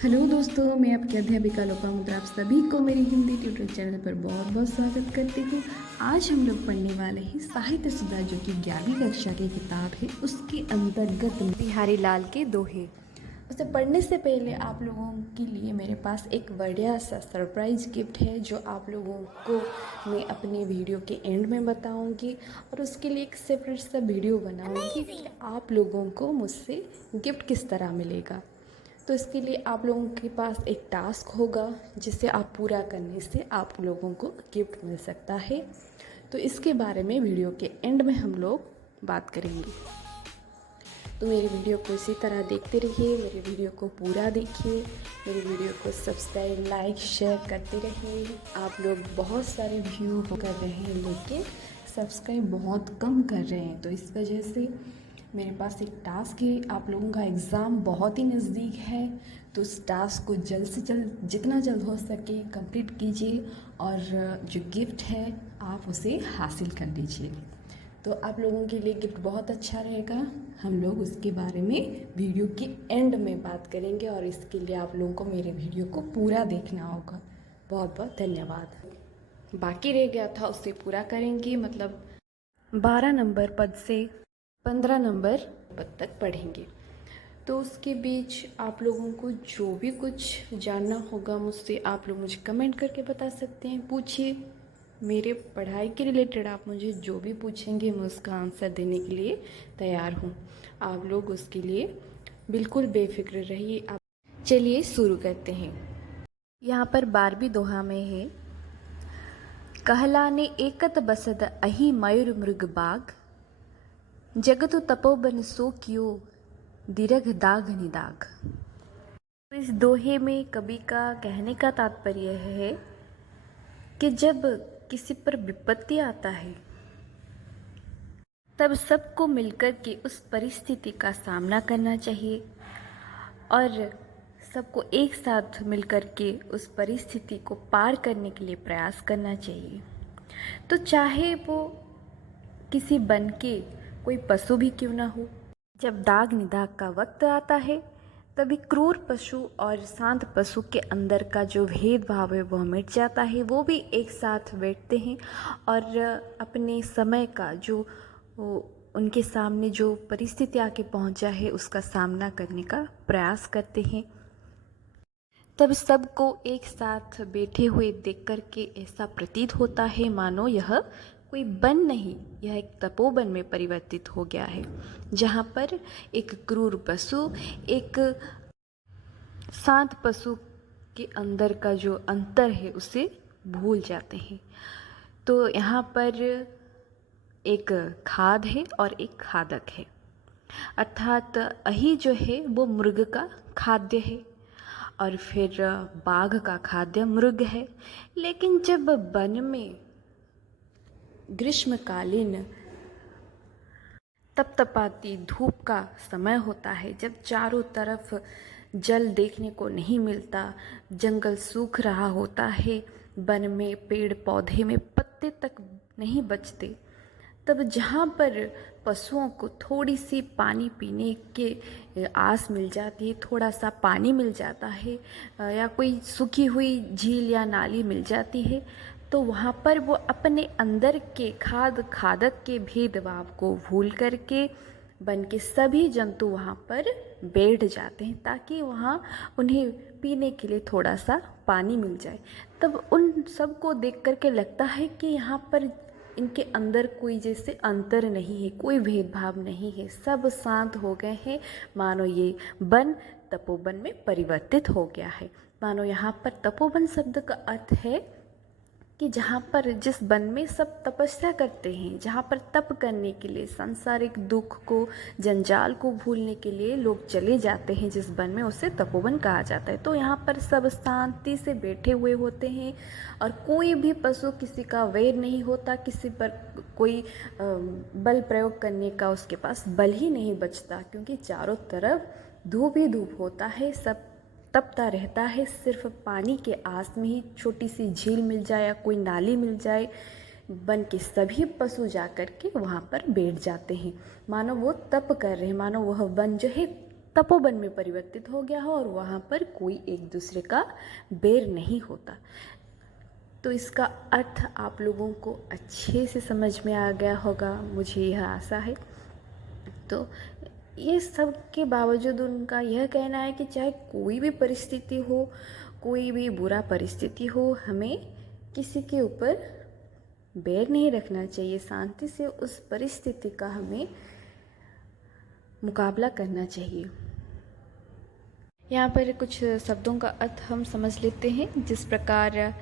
Hello दोस्तों, मैं आपकी अध्यापिका लोपामुद्रा आप सभी को मेरी हिंदी ट्यूटर चैनल पर बहुत बहुत स्वागत करती हूँ। आज हम लोग पढ़ने वाले हैं साहित्य सुधा, जो कि 11वीं कक्षा की किताब है। उसके अंतर्गत बिहारी लाल के दोहे। उसे पढ़ने से पहले आप लोगों के लिए मेरे पास एक बढ़िया सा सरप्राइज गिफ्ट है, जो आप लोगों को मैं अपने वीडियो के एंड में बताऊंगी, और उसके लिए एक सेपरेट सा वीडियो बनाऊंगी कि आप लोगों को मुझसे गिफ्ट किस तरह मिलेगा। तो इसके लिए आप लोगों के पास एक टास्क होगा, जिसे आप पूरा करने से आप लोगों को गिफ्ट मिल सकता है। तो इसके बारे में वीडियो के एंड में हम लोग बात करेंगे। तो मेरे वीडियो को इसी तरह देखते रहिए, मेरे वीडियो को पूरा देखिए, मेरे वीडियो को सब्सक्राइब, लाइक, शेयर करते रहिए। आप लोग बहुत सारे व्यू कर रहे हैं, लेकिन सब्सक्राइब बहुत कम कर रहे हैं, तो इस वजह से मेरे पास एक टास्क है। आप लोगों का एग्ज़ाम बहुत ही नज़दीक है, तो उस टास्क को जल्द से जल्द, जितना जल्द हो सके कंप्लीट कीजिए, और जो गिफ्ट है आप उसे हासिल कर लीजिए। तो आप लोगों के लिए गिफ्ट बहुत अच्छा रहेगा। हम लोग उसके बारे में वीडियो के एंड में बात करेंगे, और इसके लिए आप लोगों को मेरे वीडियो को पूरा देखना होगा। बहुत बहुत धन्यवाद। बाकी रह गया था उसे पूरा करेंगे, मतलब 12 नंबर पद से 15 नंबर पद तक पढ़ेंगे। तो उसके बीच आप लोगों को जो भी कुछ जानना होगा मुझसे, आप लोग मुझे कमेंट करके बता सकते हैं। पूछिए, मेरे पढ़ाई के रिलेटेड आप मुझे जो भी पूछेंगे, मैं उसका आंसर देने के लिए तैयार हूँ। आप लोग उसके लिए बिल्कुल बेफिक्र रहिए। आप चलिए शुरू करते हैं। यहाँ पर 12वीं दोहा में है, कहलाने एकत बसद अहि मयूर मृग बाग, जगतु तपोबन सो कियो दीर्घ दाग निदाग। इस दोहे में कवि का कहने का तात्पर्य है कि जब किसी पर विपत्ति आता है, तब सबको मिलकर के उस परिस्थिति का सामना करना चाहिए, और सबको एक साथ मिलकर के उस परिस्थिति को पार करने के लिए प्रयास करना चाहिए। तो चाहे वो किसी वन के कोई पशु भी क्यों ना हो, जब दाग निदाग का वक्त आता है, तभी क्रूर पशु और शांत पशु के अंदर का जो भेदभाव है वह मिट जाता है। वो भी एक साथ बैठते हैं और अपने समय का जो उनके सामने जो परिस्थिति आके पहुंचा है उसका सामना करने का प्रयास करते हैं। तब सबको एक साथ बैठे हुए देख कर के ऐसा प्रतीत होता है मानो यह कोई वन नहीं, यह एक तपोवन में परिवर्तित हो गया है, जहाँ पर एक क्रूर पशु एक शांत पशु के अंदर का जो अंतर है उसे भूल जाते हैं। तो यहाँ पर एक खाद है और एक खादक है, अर्थात अही जो है वो मृग का खाद्य है, और फिर बाघ का खाद्य मृग है। लेकिन जब वन में ग्रीष्मकालीन तपतपाती धूप का समय होता है, जब चारों तरफ जल देखने को नहीं मिलता, जंगल सूख रहा होता है, वन में पेड़ पौधे में पत्ते तक नहीं बचते, तब जहाँ पर पशुओं को थोड़ी सी पानी पीने के आस मिल जाती है, थोड़ा सा पानी मिल जाता है, या कोई सूखी हुई झील या नाली मिल जाती है, तो वहाँ पर वो अपने अंदर के खादक के भेदभाव को भूल करके वन के सभी जंतु वहाँ पर बैठ जाते हैं, ताकि वहाँ उन्हें पीने के लिए थोड़ा सा पानी मिल जाए। तब उन सबको देख करके लगता है कि यहाँ पर इनके अंदर कोई जैसे अंतर नहीं है, कोई भेदभाव नहीं है, सब शांत हो गए हैं, मानो ये वन तपोवन में परिवर्तित हो गया है। मानो यहाँ पर तपोवन शब्द का अर्थ है कि जहाँ पर जिस वन में सब तपस्या करते हैं, जहाँ पर तप करने के लिए, सांसारिक दुख को, जंजाल को भूलने के लिए लोग चले जाते हैं, जिस वन में उसे तपोवन कहा जाता है। तो यहाँ पर सब शांति से बैठे हुए होते हैं, और कोई भी पशु किसी का वैर नहीं होता, किसी पर कोई बल प्रयोग करने का उसके पास बल ही नहीं बचता, क्योंकि चारों तरफ धूप ही धूप होता है, सब तपता रहता है। सिर्फ पानी के आस में ही छोटी सी झील मिल जाए या कोई नाली मिल जाए, वन के सभी पशु जाकर के वहाँ पर बैठ जाते हैं, मानो वो तप कर रहे हैं, मानो वह वन जो है तपोवन में परिवर्तित हो गया हो और वहाँ पर कोई एक दूसरे का बैर नहीं होता। तो इसका अर्थ आप लोगों को अच्छे से समझ में आ गया होगा, मुझे यह आशा है। तो ये सब के बावजूद उनका यह कहना है कि चाहे कोई भी परिस्थिति हो, कोई भी बुरा परिस्थिति हो, हमें किसी के ऊपर बैर नहीं रखना चाहिए, शांति से उस परिस्थिति का हमें मुकाबला करना चाहिए। यहाँ पर कुछ शब्दों का अर्थ हम समझ लेते हैं, जिस प्रकार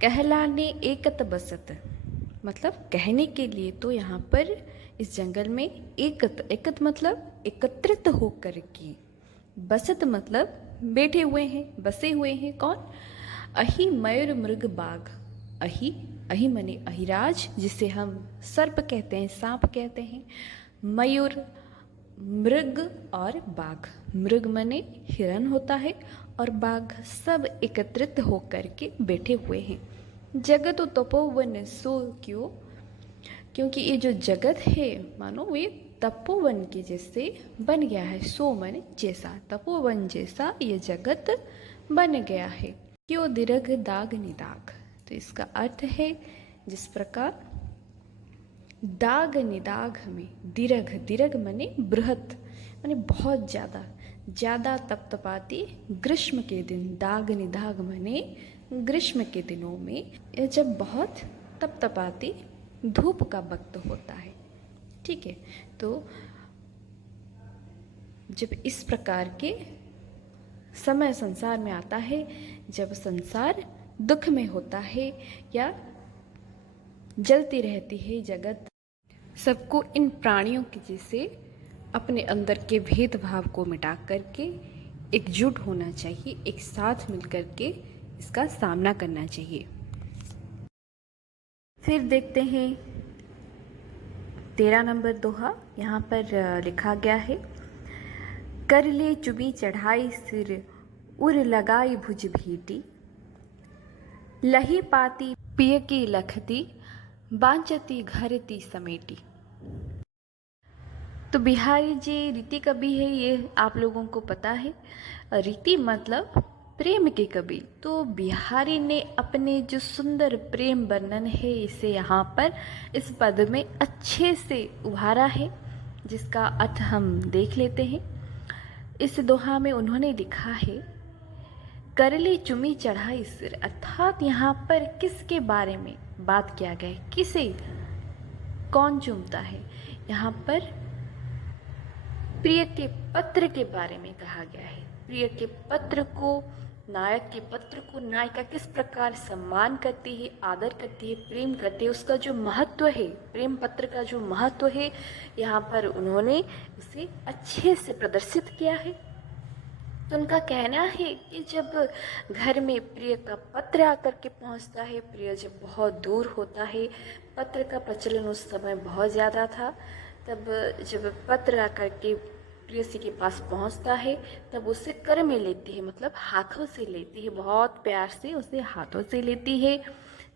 कहलाने एकत बसत, मतलब कहने के लिए तो यहाँ पर इस जंगल में एकत मतलब एकत्रित होकर के, बसत मतलब बैठे हुए हैं, बसे हुए हैं। कौन? अहि मयूर मृग बाघ। अहि मने अहिराज, जिसे हम सर्प कहते हैं, सांप कहते हैं। मयूर, मृग और बाघ। मृग मने हिरण होता है और बाघ, सब एकत्रित होकर के बैठे हुए हैं। जगत तपोवन सो क्यों? क्योंकि ये जो जगत है मानो वे तपोवन के जैसे बन गया है। सो मन जैसा, तपोवन जैसा ये जगत बन गया है। क्यों? दीर्घ दाग निदाग। तो इसका अर्थ है जिस प्रकार दाग निदाग में दीर्घ मने बृहत, माने बहुत ज़्यादा तपतपाती ग्रीष्म के दिन, दाग निदाग मने ग्रीष्म के दिनों में जब बहुत तपतपाती धूप का वक्त होता है। ठीक है, तो जब इस प्रकार के समय संसार में आता है, जब संसार दुख में होता है या जलती रहती है जगत, सबको इन प्राणियों के जैसे अपने अंदर के भेदभाव को मिटा करके एकजुट होना चाहिए, एक साथ मिलकर के इसका सामना करना चाहिए। फिर देखते हैं 13 नंबर दोहा। यहाँ पर लिखा गया है, कर ले चुबी चढ़ाई सिर उर लगाई भुज भीटी, लही पाती पिय की लखती बांचती घरती समेटी। तो बिहारी जी रीति कवि है, ये आप लोगों को पता है। रीति मतलब प्रेम के कवि। तो बिहारी ने अपने जो सुंदर प्रेम वर्णन है इसे यहाँ पर इस पद में अच्छे से उभारा है, जिसका अर्थ हम देख लेते हैं। इस दोहा में उन्होंने लिखा है, करली चुमी चढ़ाई सिर, अर्थात यहाँ पर किसके बारे में बात किया गया है, किसे, कौन चूमता है? यहाँ पर प्रिय के पत्र के बारे में कहा गया है। प्रिय के पत्र को, नायक के पत्र को नायिका किस प्रकार सम्मान करती है, आदर करती है, प्रेम करती है, उसका जो महत्व है, प्रेम पत्र का जो महत्व है, यहाँ पर उन्होंने उसे अच्छे से प्रदर्शित किया है। तो उनका कहना है कि जब घर में प्रिय का पत्र आकर के पहुँचता है, प्रिय जब बहुत दूर होता है, पत्र का प्रचलन उस समय बहुत ज़्यादा था, तब जब पत्र आकर के प्रेयसी के पास पहुंचता है तब उसे कर में लेती है, मतलब हाथों से लेती है, बहुत प्यार से उसे हाथों से लेती है।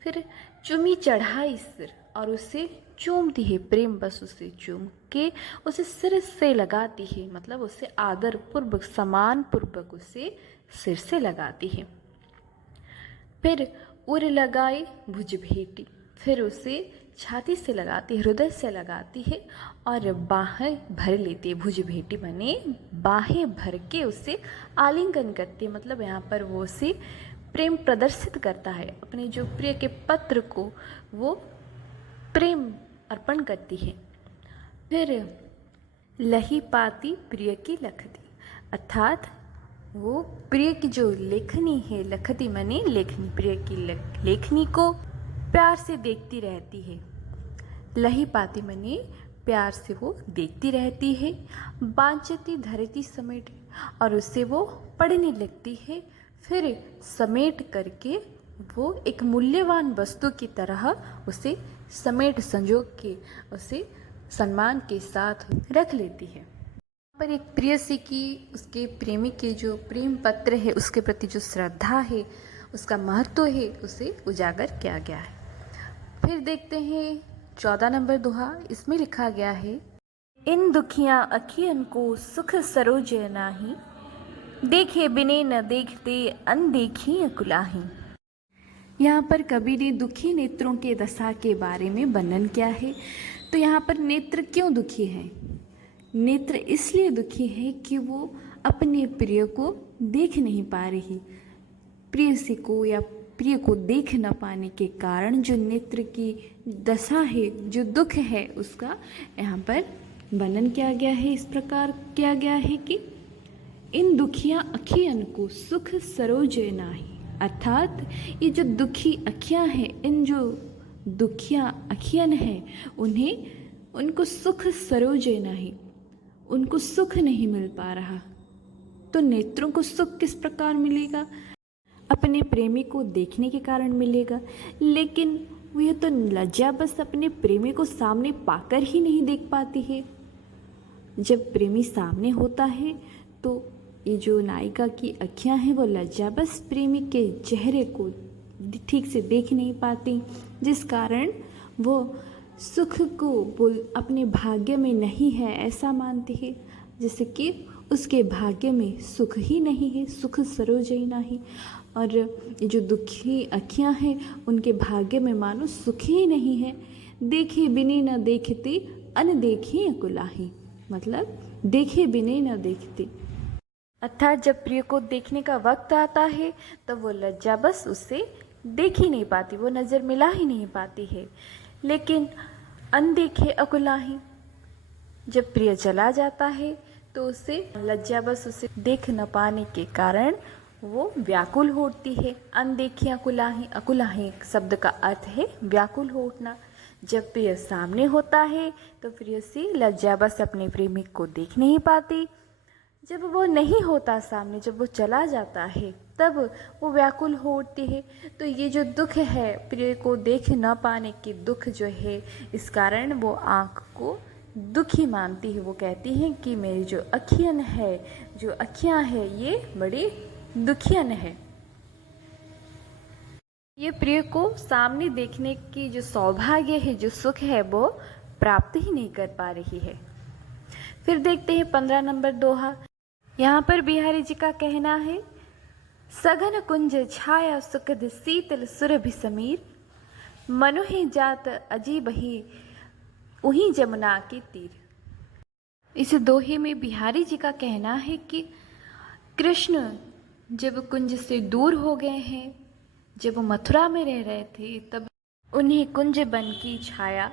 फिर चुमी चढ़ाई सिर, और उसे चूमती है, प्रेम बस उसे चूम के उसे सिर से लगाती है, मतलब उसे आदर पूर्वक, सम्मान पूर्वक उसे सिर से लगाती है। फिर उर लगाई भुज भेटी, फिर उसे छाती से लगाती है, हृदय से लगाती है और बाहें भर लेती है। भुज भेटी बने बाहें भर के उसे आलिंगन करती है, मतलब यहाँ पर वो उसे प्रेम प्रदर्शित करता है, अपने जो प्रिय के पत्र को वो प्रेम अर्पण करती है। फिर लही पाती प्रिय की लखती, अर्थात वो प्रिय की जो लेखनी है, लखती मने लेखनी, प्रिय की लेखनी को प्यार से देखती रहती है। लही पाती मने प्यार से वो देखती रहती है। बांचती धरती समेट, और उससे वो पढ़ने लगती है। फिर समेट करके वो एक मूल्यवान वस्तु की तरह उसे समेट संजो के उसे सम्मान के साथ रख लेती है। पर एक प्रेयसी की, उसके प्रेमी के जो प्रेम पत्र है उसके प्रति जो श्रद्धा है, उसका महत्व है, उसे उजागर किया गया है। फिर देखते हैं 14 नंबर दोहा। इसमें लिखा गया है, इन दुखियां अखियन को सुख सरोज नाही, देखे बिने न देखते अनदेखी कुलाही। यहाँ पर कवि ने दुखी नेत्रों के दशा के बारे में वर्णन किया है। तो यहाँ पर नेत्र क्यों दुखी हैं? नेत्र इसलिए दुखी है कि वो अपने प्रिय को देख नहीं पा रही। प्रियसी को या प्रिय को देख न पाने के कारण जो नेत्र की दशा है, जो दुख है, उसका यहाँ पर वर्णन किया गया है। इस प्रकार किया गया है कि इन दुखिया अखियन को सुख सरोज नाही, अर्थात ये जो दुखी अखियाँ हैं, इन जो दुखिया अखियन हैं, उनको सुख सरोज नहीं, उनको सुख नहीं मिल पा रहा। तो नेत्रों को सुख किस प्रकार मिलेगा? अपने प्रेमी को देखने के कारण मिलेगा, लेकिन वह तो लज्जा बस अपने प्रेमी को सामने पाकर ही नहीं देख पाती है। जब प्रेमी सामने होता है तो ये जो नायिका की अखियां हैं वो लज्जा बस प्रेमी के चेहरे को ठीक से देख नहीं पाती, जिस कारण वो सुख को अपने भाग्य में नहीं है ऐसा मानती है, जैसे कि उसके भाग्य में सुख ही नहीं है, सुख सरोज ही नहीं। और ये जो दुखी अखियां हैं उनके भाग्य में मानो सुख ही नहीं है। देखे बिने न देखते अनदेखी कुलाही, मतलब देखे बिने न देखते, अर्थात जब प्रिय को देखने का वक्त आता है तब वो लज्जा बस उससे देख ही नहीं पाती, वो नज़र मिला ही नहीं पाती है। लेकिन अनदेखे अकुलाही, जब प्रिय चला जाता है तो उसे लज्जा बस उसे देख न पाने के कारण वो व्याकुल होती है। अनदेखी अकुलाही, अकुलाही शब्द का अर्थ है व्याकुल होना। जब प्रिय सामने होता है तो प्रियसी लज्जा बस अपने प्रेमिक को देख नहीं पाती। जब वो नहीं होता सामने, जब वो चला जाता है, तब वो व्याकुल होती है। तो ये जो दुख है, प्रिय को देख न पाने के दुख जो है, इस कारण वो आँख को दुखी मानती है। वो कहती है कि मेरी जो अखियन है, जो अखियाँ है, ये बड़ी दुखियन है। ये प्रिय को सामने देखने की जो सौभाग्य है, जो सुख है, वो प्राप्त ही नहीं कर पा रही है। फिर देखते हैं 15 नंबर दोहा। यहाँ पर बिहारी जी का कहना है, सघन कुंज छाया सुखद शीतल सुरभि समीर, मनुहि जात अजीब ही उही जमुना की तीर। इस दोहे में बिहारी जी का कहना है कि कृष्ण जब कुंज से दूर हो गए हैं, जब वो मथुरा में रह रहे थे, तब उन्हें कुंज वन की छाया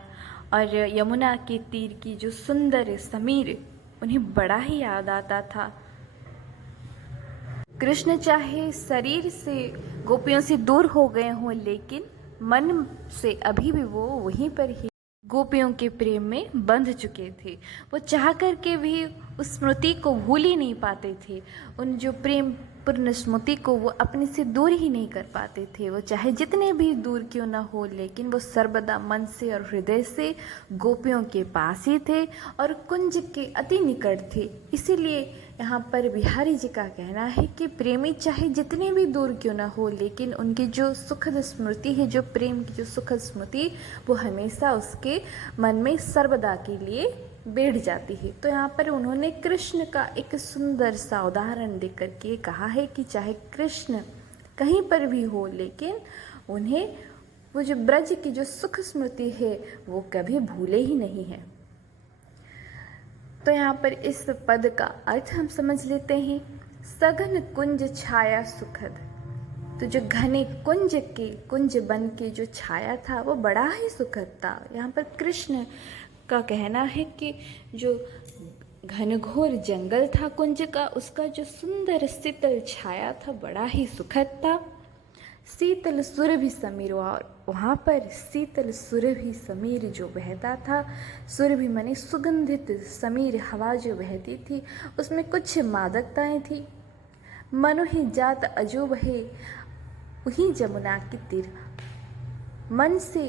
और यमुना के तीर की जो सुंदर समीर उन्हें बड़ा ही याद आता था। कृष्ण चाहे शरीर से गोपियों से दूर हो गए हों, लेकिन मन से अभी भी वो वहीं पर ही गोपियों के प्रेम में बंध चुके थे। वो चाह कर के भी उस स्मृति को भूल ही नहीं पाते थे। उन जो प्रेम पूर्ण स्मृति को वो अपने से दूर ही नहीं कर पाते थे। वो चाहे जितने भी दूर क्यों ना हो, लेकिन वो सर्वदा मन से और हृदय से गोपियों के पास ही थे और कुंज के अति निकट थे। इसीलिए यहाँ पर बिहारी जी का कहना है कि प्रेमी चाहे जितने भी दूर क्यों ना हो, लेकिन उनकी जो सुखद स्मृति है, जो प्रेम की जो सुखद स्मृति, वो हमेशा उसके मन में सर्वदा के लिए बैठ जाती है। तो यहाँ पर उन्होंने कृष्ण का एक सुंदर सा उदाहरण देकर के कहा है कि चाहे कृष्ण कहीं पर भी हो, लेकिन उन्हें वो जो ब्रज की जो सुख स्मृति है वो कभी भूले ही नहीं है। तो यहाँ पर इस पद का अर्थ हम समझ लेते हैं, सघन कुंज छाया सुखद। तो जो घने कुंज बन के जो छाया था वो बड़ा ही सुखद था। यहाँ पर कृष्ण का कहना है कि जो घनघोर जंगल था कुंज का, उसका जो सुंदर शीतल छाया था बड़ा ही सुखद था। शीतल सुरभि समीर, और वहाँ पर शीतल सुरभि समीर जो बहता था, सुरभि माने सुगंधित समीर हवा जो बहती थी, उसमें कुछ मादकताएं थी। मनुहि जात अजूब है वही जमुना की तीर, मन से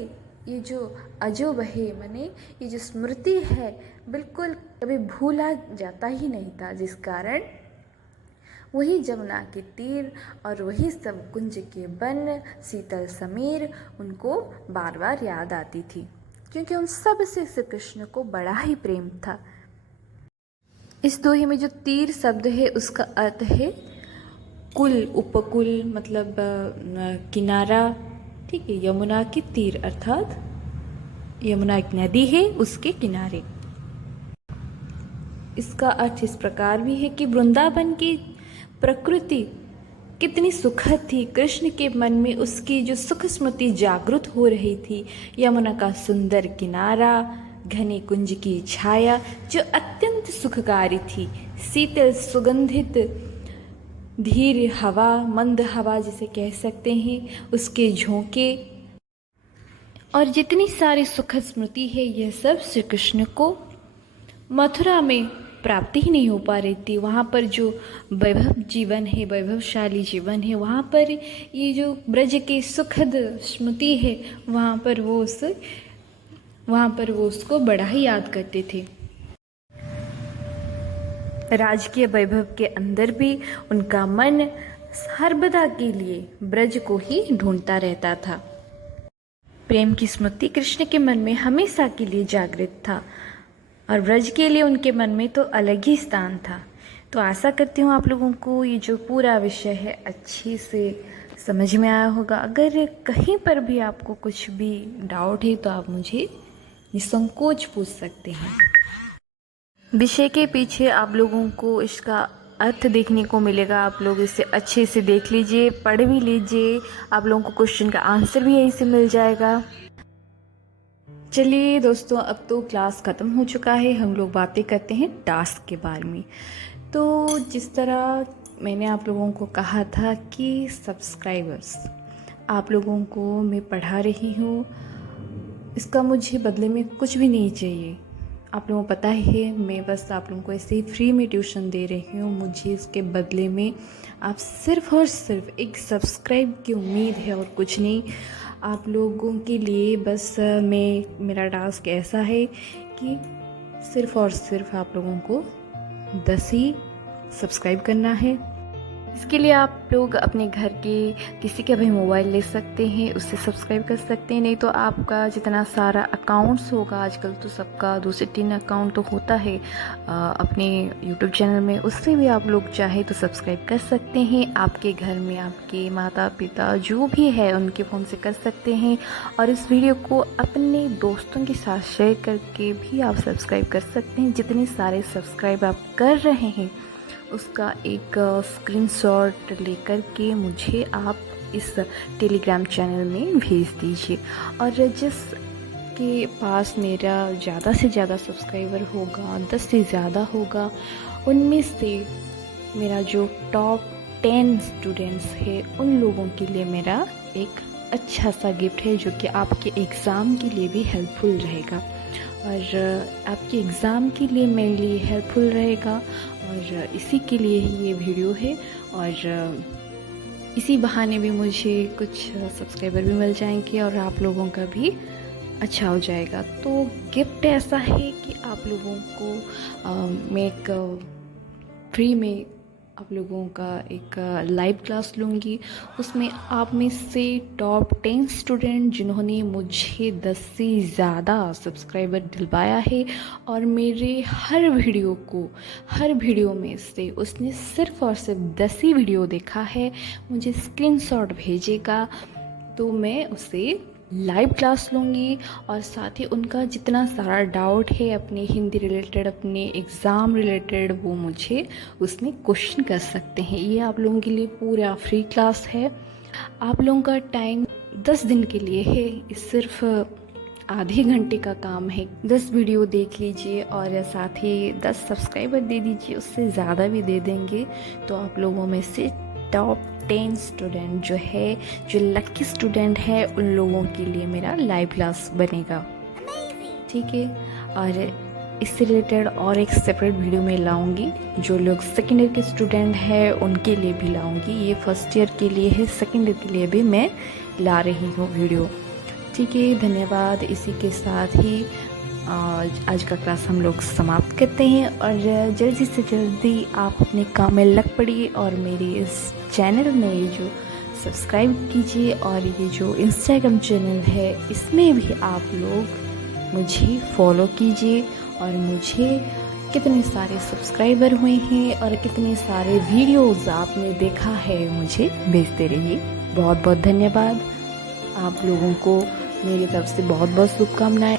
ये जो अजूब है माने ये जो स्मृति है बिल्कुल कभी भूला जाता ही नहीं था, जिस कारण वही जमुना के तीर और वही सब कुंज के वन, शीतल समीर उनको बार बार याद आती थी, क्योंकि उन सब से श्री कृष्ण को बड़ा ही प्रेम था। इस दोहे में जो तीर शब्द है उसका अर्थ है कुल, उपकुल, मतलब किनारा। ठीक है, यमुना के तीर अर्थात यमुना एक नदी है, उसके किनारे। इसका अर्थ इस प्रकार भी है कि वृंदावन की प्रकृति कितनी सुखद थी। कृष्ण के मन में उसकी जो सुख स्मृति जागृत हो रही थी, यमुना का सुंदर किनारा, घने कुंज की छाया जो अत्यंत सुखकारी थी, शीतल सुगंधित धीर हवा, मंद हवा जिसे कह सकते हैं, उसके झोंके और जितनी सारी सुखद स्मृति है, यह सब श्री कृष्ण को मथुरा में प्राप्ति ही नहीं हो पा रही थी। वहाँ पर जो वैभव जीवन है, वैभवशाली जीवन है, वहाँ पर ये जो ब्रज की सुखद स्मृति है, वहाँ पर वो उसको बड़ा ही याद करते थे। राजकीय वैभव के अंदर भी उनका मन सर्वदा के लिए ब्रज को ही ढूंढता रहता था। प्रेम की स्मृति कृष्ण के मन में हमेशा के लिए जागृत था और ब्रज के लिए उनके मन में तो अलग ही स्थान था। तो आशा करती हूँ आप लोगों को ये जो पूरा विषय है अच्छे से समझ में आया होगा। अगर कहीं पर भी आपको कुछ भी डाउट है तो आप मुझे निसंकोच पूछ सकते हैं। विषय के पीछे आप लोगों को इसका अर्थ देखने को मिलेगा। आप लोग इसे अच्छे से देख लीजिए, पढ़ भी लीजिए, आप लोगों को क्वेश्चन का आंसर भी यहीं से मिल जाएगा। चलिए दोस्तों, अब तो क्लास ख़त्म हो चुका है, हम लोग बातें करते हैं टास्क के बारे में। तो जिस तरह मैंने आप लोगों को कहा था कि सब्सक्राइबर्स आप लोगों को मैं पढ़ा रही हूँ, इसका मुझे बदले में कुछ भी नहीं चाहिए। आप लोगों को पता ही है, मैं बस आप लोगों को ऐसे ही फ्री में ट्यूशन दे रही हूँ। मुझे इसके बदले में आप सिर्फ़ और सिर्फ एक सब्सक्राइब की उम्मीद है और कुछ नहीं। आप लोगों के लिए बस मेरा टास्क ऐसा है कि सिर्फ़ और सिर्फ आप लोगों को 10 ही सब्सक्राइब करना है। इसके लिए आप लोग अपने घर के किसी का भी मोबाइल ले सकते हैं, उससे सब्सक्राइब कर सकते हैं। नहीं तो आपका जितना सारा अकाउंट्स होगा, आजकल तो सबका 2 से 3 अकाउंट तो होता है अपने यूट्यूब चैनल में, उससे भी आप लोग चाहे तो सब्सक्राइब कर सकते हैं। आपके घर में आपके माता पिता जो भी है उनके फ़ोन से कर सकते हैं। और इस वीडियो को अपने दोस्तों के साथ शेयर करके भी आप सब्सक्राइब कर सकते हैं। जितने सारे सब्सक्राइब आप कर रहे हैं उसका एक स्क्रीनशॉट लेकर के मुझे आप इस टेलीग्राम चैनल में भेज दीजिए। और जिसके पास मेरा ज़्यादा से ज़्यादा सब्सक्राइबर होगा, 10 से ज़्यादा होगा, उनमें से मेरा जो टॉप 10 स्टूडेंट्स है उन लोगों के लिए मेरा एक अच्छा सा गिफ्ट है जो कि आपके एग्ज़ाम के लिए भी हेल्पफुल रहेगा। और आपके एग्ज़ाम के लिए मेरे लिए हेल्पफुल रहेगा और इसी के लिए ही ये वीडियो है। और इसी बहाने भी मुझे कुछ सब्सक्राइबर भी मिल जाएंगे और आप लोगों का भी अच्छा हो जाएगा। तो गिफ्ट ऐसा है कि आप लोगों को मैं एक फ्री में आप लोगों का एक लाइव क्लास लूँगी। उसमें आप में से टॉप 10 स्टूडेंट जिन्होंने मुझे 10 से ज़्यादा सब्सक्राइबर दिलवाया है और मेरे हर वीडियो में से उसने सिर्फ़ और सिर्फ 10 ही वीडियो देखा है, मुझे स्क्रीनशॉट भेजेगा तो मैं उसे लाइव क्लास लूँगी। और साथ ही उनका जितना सारा डाउट है अपने हिंदी रिलेटेड, अपने एग्ज़ाम रिलेटेड, वो मुझे उसमें क्वेश्चन कर सकते हैं। ये आप लोगों के लिए पूरा फ्री क्लास है। आप लोगों का टाइम 10 दिन के लिए है, इस सिर्फ आधे घंटे का काम है। 10 वीडियो देख लीजिए और साथ ही 10 सब्सक्राइबर दे दीजिए, उससे ज़्यादा भी दे देंगे तो आप लोगों में से टॉप 10 स्टूडेंट जो है, जो लकी स्टूडेंट है, उन लोगों के लिए मेरा लाइव क्लास बनेगा। ठीक है, और इससे रिलेटेड और एक सेपरेट वीडियो में लाऊंगी। जो लोग सेकेंड ईयर के स्टूडेंट हैं उनके लिए भी लाऊंगी। ये फर्स्ट ईयर के लिए है, सेकेंड ईयर के लिए भी मैं ला रही हूँ वीडियो। ठीक है, धन्यवाद। इसी के साथ ही आज का क्लास हम लोग समाप्त करते हैं और जल्दी से जल्दी आप अपने काम में लग पड़िए और मेरे इस चैनल में ये जो सब्सक्राइब कीजिए और ये जो इंस्टाग्राम चैनल है इसमें भी आप लोग मुझे फॉलो कीजिए और मुझे कितने सारे सब्सक्राइबर हुए हैं और कितने सारे वीडियोस आपने देखा है, मुझे भेजते रहिए। बहुत बहुत धन्यवाद। आप लोगों को मेरी तरफ से बहुत बहुत शुभकामनाएं।